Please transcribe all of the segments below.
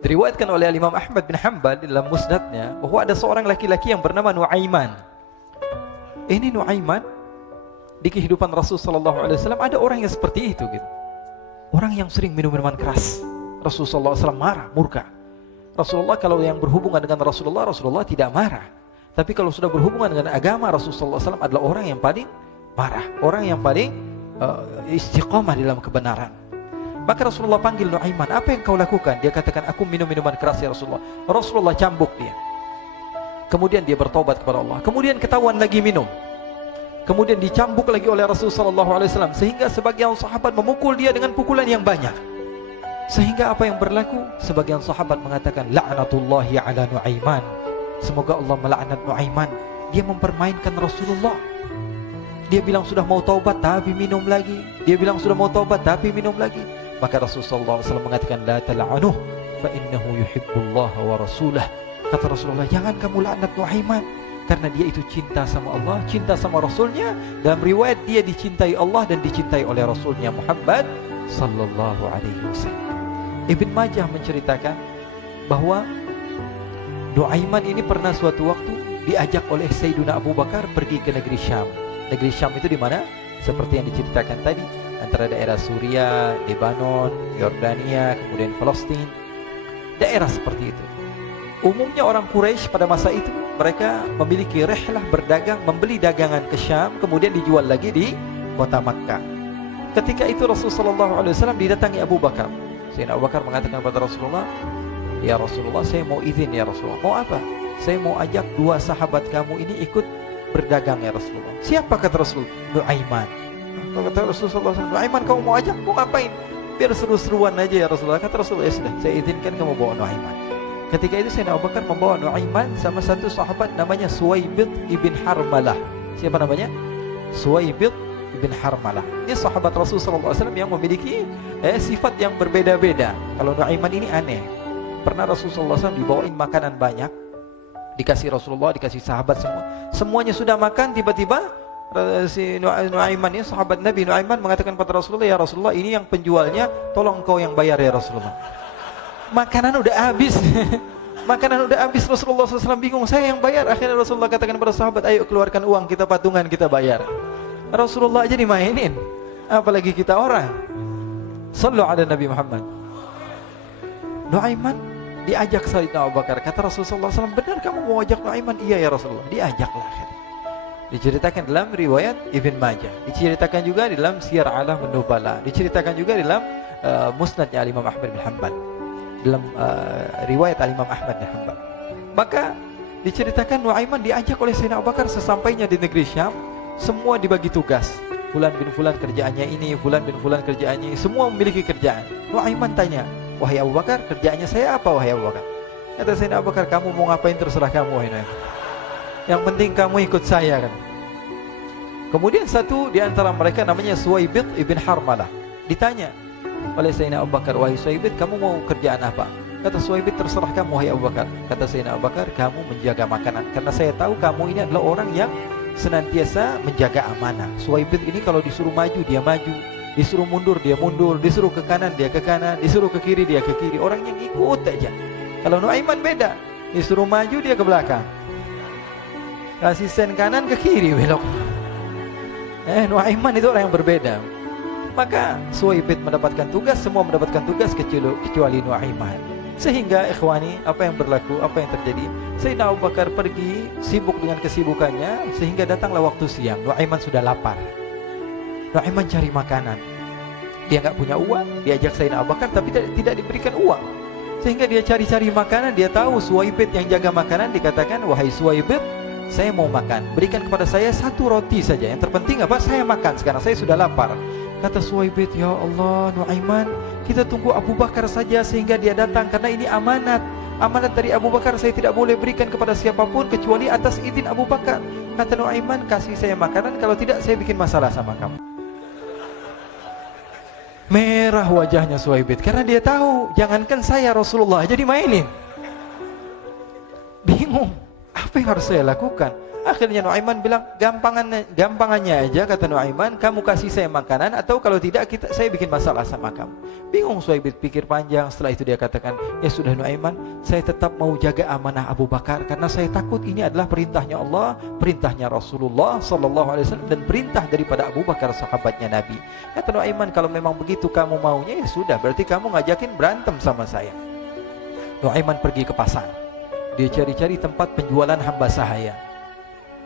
Diriwayatkan oleh Imam Ahmad bin Hanbal dalam musnadnya bahwa ada seorang laki-laki yang bernama Nuaiman. Ini Nuaiman di kehidupan Rasul sallallahu alaihi wasallam ada orang yang seperti itu gitu. Orang yang sering minum minuman keras. Rasul sallallahu alaihi wasallam marah, murka. Rasulullah kalau yang berhubungan dengan Rasulullah tidak marah. Tapi kalau sudah berhubungan dengan agama, Rasul sallallahu alaihi wasallam adalah orang yang paling marah, orang yang paling istiqamah dalam kebenaran. Maka Rasulullah panggil Nuaiman, apa yang kau lakukan? Dia katakan, aku minum minuman keras ya Rasulullah. Rasulullah cambuk dia. Kemudian dia bertobat kepada Allah. Kemudian ketahuan lagi minum. Kemudian dicambuk lagi oleh Rasul sallallahu alaihi wasallam sehingga sebagian sahabat memukul dia dengan pukulan yang banyak. Sehingga apa yang berlaku? Sebagian sahabat mengatakan, la'natullahi ala Nuaiman. Semoga Allah melaknat Nuaiman. Dia mempermainkan Rasulullah. Dia bilang sudah mau taubat tapi minum lagi. Dia bilang sudah mau taubat tapi minum lagi. Maka Rasulullah SAW mengatakan, la tal'anuh fa innahu yuhibbullah wa rasulah. Kata Rasulullah, jangan kamu laknat Nuaiman, karena dia itu cinta sama Allah, cinta sama Rasulnya. Dalam riwayat dia dicintai Allah dan dicintai oleh Rasulnya Muhammad sallallahu alaihi wasallam. Ibn Majah menceritakan bahwa Nuaiman ini pernah suatu waktu diajak oleh Sayyiduna Abu Bakar pergi ke negeri Syam. Negeri Syam itu di mana? Seperti yang diceritakan tadi, antara daerah Suriah, Lebanon, Yordania, kemudian Palestina. Daerah seperti itu. Umumnya orang Quraisy pada masa itu mereka memiliki rihlah berdagang, membeli dagangan ke Syam, kemudian dijual lagi di kota Makkah. Ketika itu Rasulullah SAW didatangi Abu Bakar. Sayyidina Abu Bakar mengatakan kepada Rasulullah, ya Rasulullah, saya mau izin ya Rasulullah. Mau apa? Saya mau ajak dua sahabat kamu ini ikut berdagang ya Rasulullah. Siapa kata Rasul? Nuaiman. Kata Rasulullah, Nuaiman kamu mau ajak? Mau ngapain? Biar seru-seruan aja ya Rasulullah. Kata Rasulullah, ya sudah, saya izinkan kamu bawa Nuaiman. Ketika itu Sayyidina Abu Bakar membawa Nuaiman sama satu sahabat namanya Suwaibid ibn Harmalah. Siapa namanya? Suwaibid ibn Harmalah. Dia sahabat Rasulullah SAW yang memiliki sifat yang berbeda-beda. Kalau Nuaiman ini aneh. Pernah Rasulullah SAW dibawain makanan banyak, dikasih Rasulullah, dikasih sahabat semua. Semuanya sudah makan, tiba-tiba si Nuaiman ini, sahabat Nabi Nuaiman mengatakan kepada Rasulullah, ya Rasulullah, ini yang penjualnya, tolong engkau yang bayar ya Rasulullah. Makanan udah habis. Makanan udah habis, Rasulullah SAW bingung, saya yang bayar. Akhirnya Rasulullah katakan kepada sahabat, ayo keluarkan uang, kita patungan, kita bayar. Rasulullah aja dimainin, apalagi kita orang. Sallu ala Nabi Muhammad. Nuaiman diajak Sayyidina Abu Bakar. Kata Rasulullah SAW, benar kamu mau ajak Nuaiman? Iya ya Rasulullah. Diajaklah. Diceritakan dalam riwayat Ibn Majah, diceritakan juga dalam Siyar A'lam An-Nubala, diceritakan juga dalam musnadnya Imam Ahmad bin Hanbal, dalam riwayat Imam Ahmad bin Hanbal. Maka diceritakan Nuaiman diajak oleh Sayyidina Abu Bakar. Sesampainya di negeri Syam, semua dibagi tugas. Fulan bin Fulan kerjaannya ini, Fulan bin Fulan kerjaannya ini, semua memiliki kerjaan. Nuaiman tanya, wahai Abu Bakar, kerjaannya saya apa wahai Abu Bakar? Kata Sayyidina Abu Bakar, kamu mau ngapain terserah kamu wahai Nuaiman. Yang penting kamu ikut saya kan. Kemudian satu di antara mereka namanya Suwaibid ibn Harmalah. Ditanya oleh Sayyidina Abu Bakar, wahai Suwaibid, kamu mau kerjaan apa? Kata Suwaibid, terserah kamu wahai Abu Bakar. Kata Sayyidina Abu Bakar, kamu menjaga makanan, karena saya tahu kamu ini adalah orang yang senantiasa menjaga amanah. Suwaibid ini kalau disuruh maju dia maju, disuruh mundur dia mundur, disuruh ke kanan dia ke kanan, disuruh ke kiri dia ke kiri. Orang yang ikut aja. Kalau Nuaiman beda, disuruh maju dia ke belakang, kasih sen kanan ke kiri belok. Nuaiman itu orang yang berbeda. Maka Suwaibid mendapatkan tugas, semua mendapatkan tugas kecuali Nuaiman. Sehingga ikhwani, apa yang berlaku, apa yang terjadi? Sayyidina Abu Bakar pergi sibuk dengan kesibukannya, sehingga datanglah waktu siang. Nuaiman sudah lapar. Nuaiman cari makanan. Dia nggak punya uang, diajak Sayyidina Abu Bakar tapi tidak diberikan uang. Sehingga dia cari-cari makanan. Dia tahu Suwaibid yang jaga makanan. Dikatakan, wahai Suwaibid, saya mau makan, berikan kepada saya satu roti saja. Yang terpenting apa? Saya makan sekarang, saya sudah lapar. Kata Suwaibid, ya Allah Nuaiman, kita tunggu Abu Bakar saja sehingga dia datang, karena ini amanat. Amanat dari Abu Bakar, saya tidak boleh berikan kepada siapapun kecuali atas izin Abu Bakar. Kata Nuaiman, kasih saya makanan, kalau tidak saya bikin masalah sama kamu. Merah wajahnya Suwaibid, karena dia tahu, jangankan saya, Rasulullah jadi mainin. Bingung, apa yang harus saya lakukan? Akhirnya Nuaiman bilang, gampangannya aja, kata Nuaiman, kamu kasih saya makanan, atau kalau tidak saya bikin masalah sama kamu. Bingung Suhaib, pikir panjang. Setelah itu dia katakan, ya sudah Nuaiman, saya tetap mau jaga amanah Abu Bakar, karena saya takut ini adalah perintahnya Allah, perintahnya Rasulullah SAW, dan perintah daripada Abu Bakar, sahabatnya Nabi. Kata Nuaiman, kalau memang begitu kamu maunya, ya sudah, berarti kamu ngajakin berantem sama saya. Nuaiman pergi ke pasar. Dia cari-cari tempat penjualan hamba sahaya.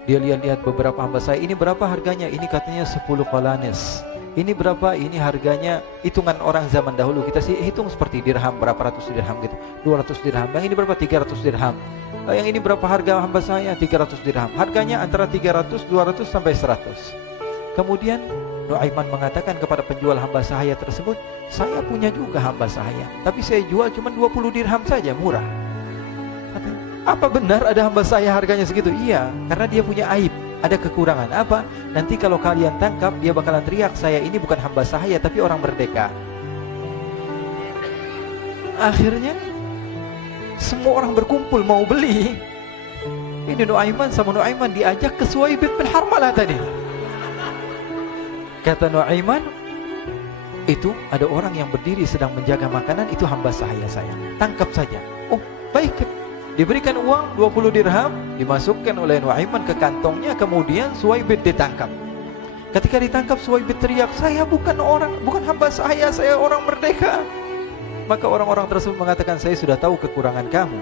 Dia lihat-lihat beberapa hamba sahaya. Ini berapa harganya? Ini katanya 10 qalanis. Ini berapa? Ini harganya, hitungan orang zaman dahulu, kita sih hitung seperti dirham, berapa ratus dirham gitu, 200 dirham. Yang ini berapa? 300 dirham. Yang ini berapa harga hamba sahaya? 300 dirham. Harganya antara 300, 200 sampai 100. Kemudian Nuaiman mengatakan kepada penjual hamba sahaya tersebut, saya punya juga hamba sahaya, tapi saya jual cuma 20 dirham saja, murah. Katanya, apa benar ada hamba saya harganya segitu? Iya, karena dia punya aib, ada kekurangan. Apa? Nanti kalau kalian tangkap, dia bakalan teriak, saya ini bukan hamba sahaya tapi orang merdeka. Akhirnya semua orang berkumpul mau beli. Ini Nuaiman sama Nuaiman diajak ke Suhaib bin Harmalah tadi. Kata Nuaiman, itu ada orang yang berdiri sedang menjaga makanan, itu hamba sahaya saya, tangkap saja. Oh baik. Diberikan uang 20 dirham, dimasukkan oleh Nuaiman ke kantongnya, kemudian Suhaib ditangkap. Ketika ditangkap, Suhaib teriak, saya bukan hamba saya orang merdeka. Maka orang-orang tersebut mengatakan, saya sudah tahu kekurangan kamu.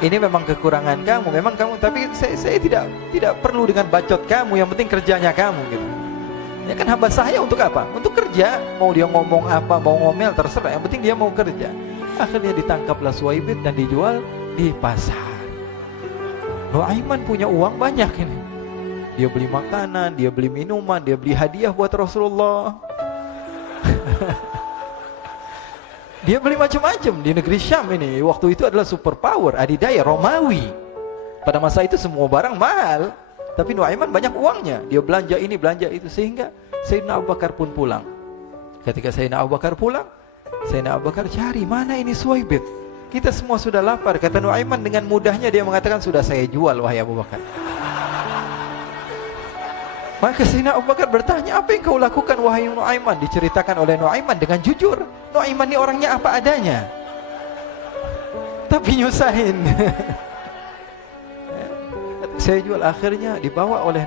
Ini memang kekurangan kamu, memang kamu, tapi saya tidak perlu dengan bacot kamu, yang penting kerjanya kamu gitu. Ya kan hamba saya untuk apa? Untuk kerja. Mau dia ngomong apa, mau ngomel terserah, yang penting dia mau kerja. Akhirnya ditangkaplah Suhaib dan dijual di pasar. Nuaiman punya uang banyak ini. Dia beli makanan, dia beli minuman, dia beli hadiah buat Rasulullah. Dia beli macam-macam di negeri Syam ini. Waktu itu adalah superpower, adidaya Romawi. Pada masa itu semua barang mahal, tapi Nuaiman banyak uangnya. Dia belanja ini, belanja itu, sehingga Sayyidina Abu Bakar pun pulang. Ketika Sayyidina Abu Bakar pulang, Sayyidina Abu Bakar cari, mana ini Suhaib? Kita semua sudah lapar. Kata Nuaiman dengan mudahnya dia mengatakan, sudah saya jual wahai Abu Bakar. Maka Sayyidina Abu Bakar bertanya, apa yang kau lakukan wahai Nuaiman? Diceritakan oleh Nuaiman dengan jujur. Nuaiman ini orangnya apa adanya, tapi nyusahin. Saya jual. Akhirnya dibawa oleh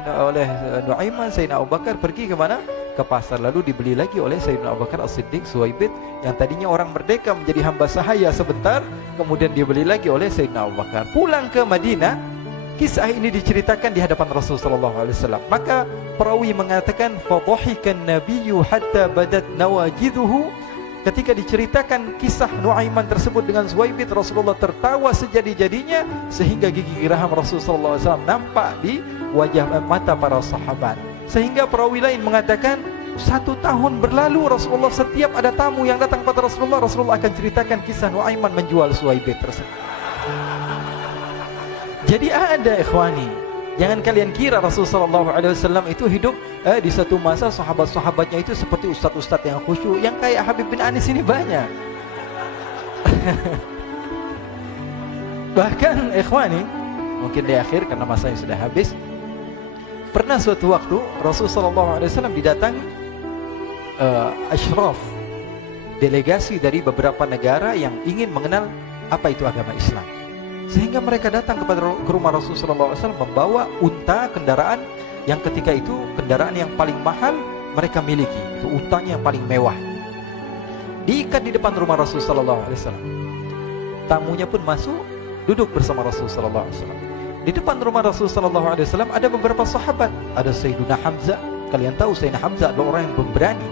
Nuaiman, Sayyidina Abu Bakar pergi ke mana? Ke pasar. Lalu dibeli lagi oleh Sayyidina Abu Bakar As-Siddiq, Suhaib yang tadinya orang merdeka menjadi hamba sahaya sebentar, kemudian dibeli lagi oleh Sayyidina Abu Bakar. Pulang ke Madinah, kisah ini diceritakan di hadapan Rasulullah SAW. Maka perawi mengatakan, fadhahikan nabiyyu hatta badat nawajiduhu. Ketika diceritakan kisah Nuaiman tersebut dengan Suhaib, Rasulullah tertawa sejadi-jadinya sehingga gigi geraham Rasulullah SAW nampak di wajah mata para sahabat. Sehingga perawi lain mengatakan, 1 tahun berlalu Rasulullah, setiap ada tamu yang datang pada Rasulullah akan ceritakan kisah Nuaiman menjual Suhaib tersebut. Jadi ada ikhwani, jangan kalian kira Rasulullah SAW itu hidup di satu masa sahabat-sahabatnya itu seperti ustadz-ustadz yang khusyuk, yang kayak Habib bin Anis ini banyak. Bahkan ikhwani, mungkin di akhir karena masanya sudah habis, pernah suatu waktu Rasulullah SAW didatangi asyraf, delegasi dari beberapa negara yang ingin mengenal apa itu agama Islam. Sehingga mereka datang ke rumah Rasulullah SAW membawa unta, kendaraan yang ketika itu kendaraan yang paling mahal mereka miliki. Itu untanya yang paling mewah. Diikat di depan rumah Rasulullah SAW. Tamunya pun masuk, duduk bersama Rasulullah SAW. Di depan rumah Rasulullah SAW ada beberapa sahabat. Ada Sayyiduna Hamzah. Kalian tahu Sayyidina Hamzah adalah orang yang pemberani.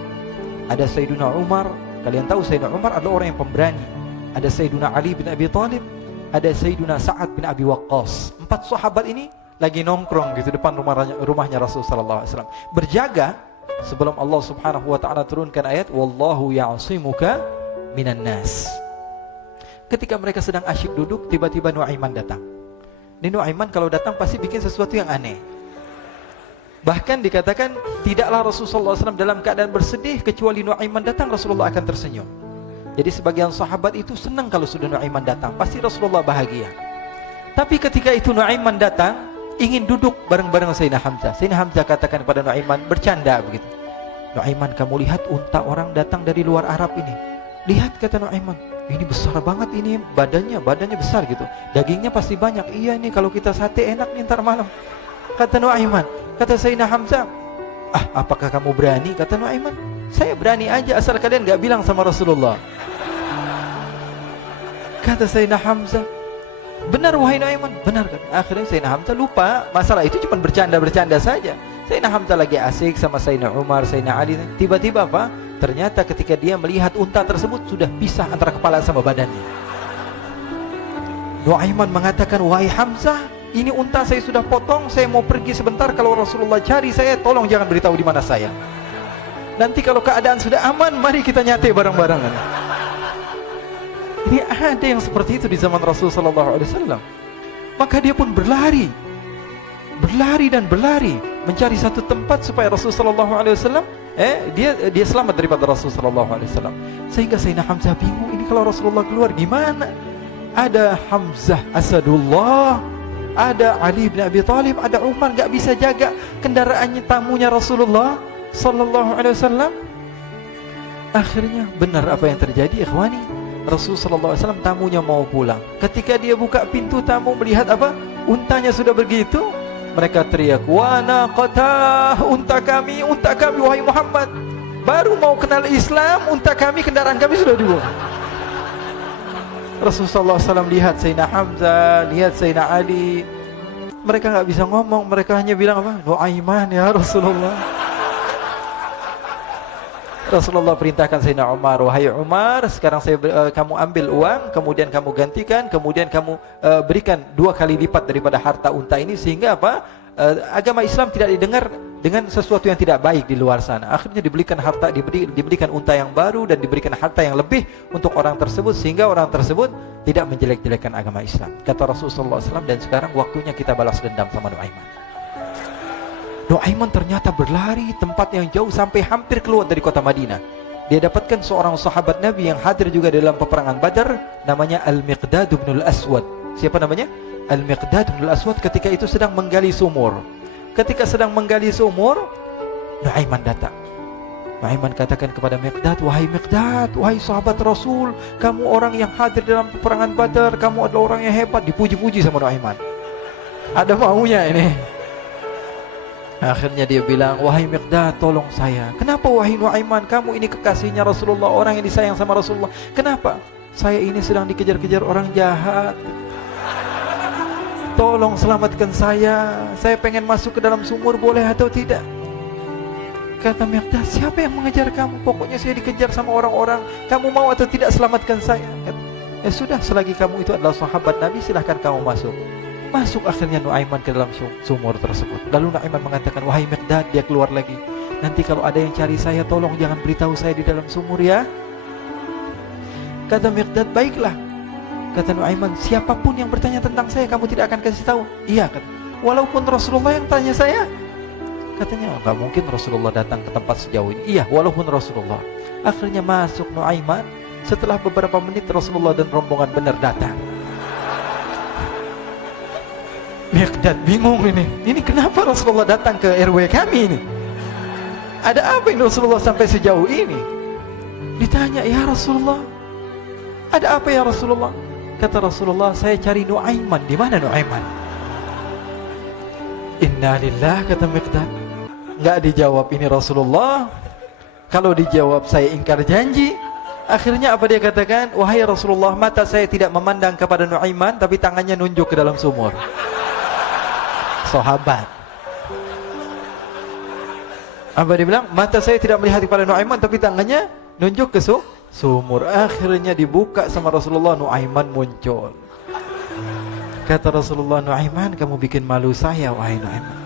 Ada Sayyiduna Umar. Kalian tahu Sayyidina Umar adalah orang yang pemberani. Ada Sayyiduna Ali bin Abi Thalib. Ada Sayyiduna Sa'ad bin Abi Waqqas. 4 sahabat ini lagi nongkrong gitu depan rumahnya Rasulullah SAW, berjaga sebelum Allah Subhanahu wa taala turunkan ayat wallahu ya'simuka minan nas. Ketika mereka sedang asyik duduk, tiba-tiba Nuaiman datang. Ini Nuaiman kalau datang pasti bikin sesuatu yang aneh. Bahkan dikatakan tidaklah Rasulullah SAW dalam keadaan bersedih, kecuali Nuaiman datang Rasulullah akan tersenyum. Jadi sebagian sahabat itu senang kalau sudah Nuaiman datang, pasti Rasulullah bahagia. Tapi ketika itu Nuaiman datang, ingin duduk bareng-bareng Sayyidina Hamzah. Sayyidina Hamzah katakan kepada Nuaiman, bercanda begitu. Nuaiman, kamu lihat unta orang datang dari luar Arab ini. Lihat, kata Nuaiman, ini besar banget ini, badannya besar gitu. Dagingnya pasti banyak. Iya, ini kalau kita sate enak nih ntar malam. Kata Nuaiman. Kata Sayyidina Hamzah, apakah kamu berani? Kata Nuaiman, saya berani aja asal kalian gak bilang sama Rasulullah. Kata Sayyidina Hamzah, benar wahai Nuaiman, benar kan? Akhirnya Sayyidina Hamzah lupa masalah itu, cuma bercanda-bercanda saja. Sayyidina Hamzah lagi asik sama Sayyidina Umar, Sayyidina Ali. Tiba-tiba apa? Ternyata ketika dia melihat unta tersebut sudah pisah antara kepala sama badannya. Nuaiman mengatakan, wahai Hamzah, ini unta saya sudah potong, saya mau pergi sebentar. Kalau Rasulullah cari saya, tolong jangan beritahu di mana saya. Nanti kalau keadaan sudah aman, mari kita nyate bareng-barengan. Ini ada yang seperti itu di zaman Rasulullah SAW. Maka dia pun berlari dan berlari mencari satu tempat supaya Rasulullah SAW dia selamat daripada Rasulullah SAW. Sehingga Sayyidina Hamzah bingung, ini kalau Rasulullah keluar gimana? Ada Hamzah Asadullah, ada Ali bin Abi Thalib, ada Umar, gak bisa jaga kendaraannya, tamunya Rasulullah Sallallahu Alaihi Wasallam. Akhirnya benar apa yang terjadi, ikhwani. Rasulullah Sallallahu Alaihi Wasallam tamunya mau pulang. Ketika dia buka pintu tamu melihat apa? Untanya sudah begitu. Mereka teriak, wa naqatah, unta kami wahai Muhammad. Baru mau kenal Islam, unta kami, kendaraan kami sudah dibuang. Rasulullah SAW lihat Sayyidina Hamzah, lihat Sayyidina Ali. Mereka gak bisa ngomong, mereka hanya bilang apa? Nuaiman ya Rasulullah. Rasulullah perintahkan Sayyidina Umar, wahai Umar, sekarang kamu ambil uang, kemudian kamu gantikan, kemudian kamu berikan 2 kali lipat daripada harta unta ini, sehingga apa? Agama Islam tidak didengar dengan sesuatu yang tidak baik di luar sana. Akhirnya diberikan harta, diberikan unta yang baru dan diberikan harta yang lebih untuk orang tersebut, sehingga orang tersebut tidak menjelek-jelekan agama Islam. Kata Rasulullah SAW, dan sekarang waktunya kita balas dendam sama Nuaiman. Nuaiman ternyata berlari tempat yang jauh sampai hampir keluar dari kota Madinah. Dia dapatkan seorang sahabat Nabi yang hadir juga dalam peperangan Badar, namanya Al-Miqdad bin Al-Aswad. Siapa namanya? Al-Miqdad bin Al-Aswad ketika itu sedang menggali sumur. Ketika sedang menggali sumur, Nuaiman datang. Nuaiman katakan kepada Miqdad, wahai Miqdad, wahai sahabat Rasul, kamu orang yang hadir dalam peperangan Badar, kamu adalah orang yang hebat. Dipuji-puji sama Nuaiman. Ada maunya ini. Akhirnya dia bilang, wahai Miqdad, tolong saya. Kenapa wahai Nuaiman? Kamu ini kekasihnya Rasulullah, orang yang disayang sama Rasulullah. Kenapa? Saya ini sedang dikejar-kejar orang jahat. Tolong selamatkan saya. Saya pengen masuk ke dalam sumur, boleh atau tidak? Kata Miqdad, siapa yang mengejar kamu? Pokoknya saya dikejar sama orang-orang. Kamu mau atau tidak selamatkan saya? Ya sudah, selagi kamu itu adalah sahabat Nabi, silahkan kamu masuk. Masuk akhirnya Nuaiman ke dalam sumur tersebut. Lalu Nuaiman mengatakan, wahai Miqdad, dia keluar lagi. Nanti kalau ada yang cari saya, tolong jangan beritahu saya di dalam sumur ya. Kata Miqdad, baiklah. Kata Nuaiman, siapapun yang bertanya tentang saya, kamu tidak akan kasih tahu. Iya, kata. Walaupun Rasulullah yang tanya saya. Katanya, enggak mungkin Rasulullah datang ke tempat sejauh ini. Iya, walaupun Rasulullah. Akhirnya masuk Nuaiman. Setelah beberapa menit Rasulullah dan rombongan benar datang. Miqdad bingung ini. Ini kenapa Rasulullah datang ke RW kami ini? Ada apa ini Rasulullah sampai sejauh ini? Ditanya, ya Rasulullah, ada apa ya Rasulullah? Kata Rasulullah, saya cari Nuaiman. Di mana Nuaiman? Innalillah, kata Miqdad. Enggak dijawab ini Rasulullah. Kalau dijawab saya ingkar janji. Akhirnya apa dia katakan? Wahai Rasulullah, mata saya tidak memandang kepada Nuaiman, tapi tangannya nunjuk ke dalam sumur. Sahabat. Apa dia bilang? Mata saya tidak melihat kepada Nuaiman, tapi tangannya nunjuk ke sumur. Akhirnya dibuka sama Rasulullah, Nuaiman muncul. Kata Rasulullah, Nuaiman, kamu bikin malu saya, wahai Nuaiman.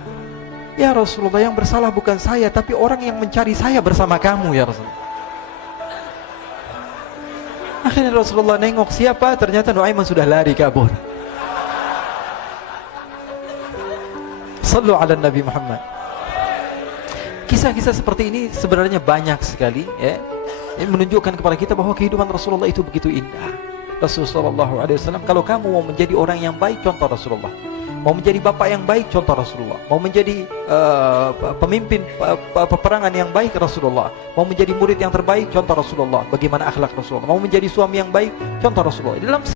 Ya Rasulullah, yang bersalah bukan saya, tapi orang yang mencari saya bersama kamu ya Rasulullah. Akhirnya Rasulullah nengok, siapa? Ternyata Nuaiman sudah lari kabur. Sallu ala Nabi Muhammad. Kisah-kisah seperti ini sebenarnya banyak sekali ya. Ini menunjukkan kepada kita bahwa kehidupan Rasulullah itu begitu indah. Rasulullah SAW, kalau kamu mau menjadi orang yang baik, contoh Rasulullah. Mau menjadi bapak yang baik, contoh Rasulullah. Mau menjadi pemimpin peperangan yang baik, Rasulullah. Mau menjadi murid yang terbaik, contoh Rasulullah. Bagaimana akhlak Rasulullah. Mau menjadi suami yang baik, contoh Rasulullah. Dalam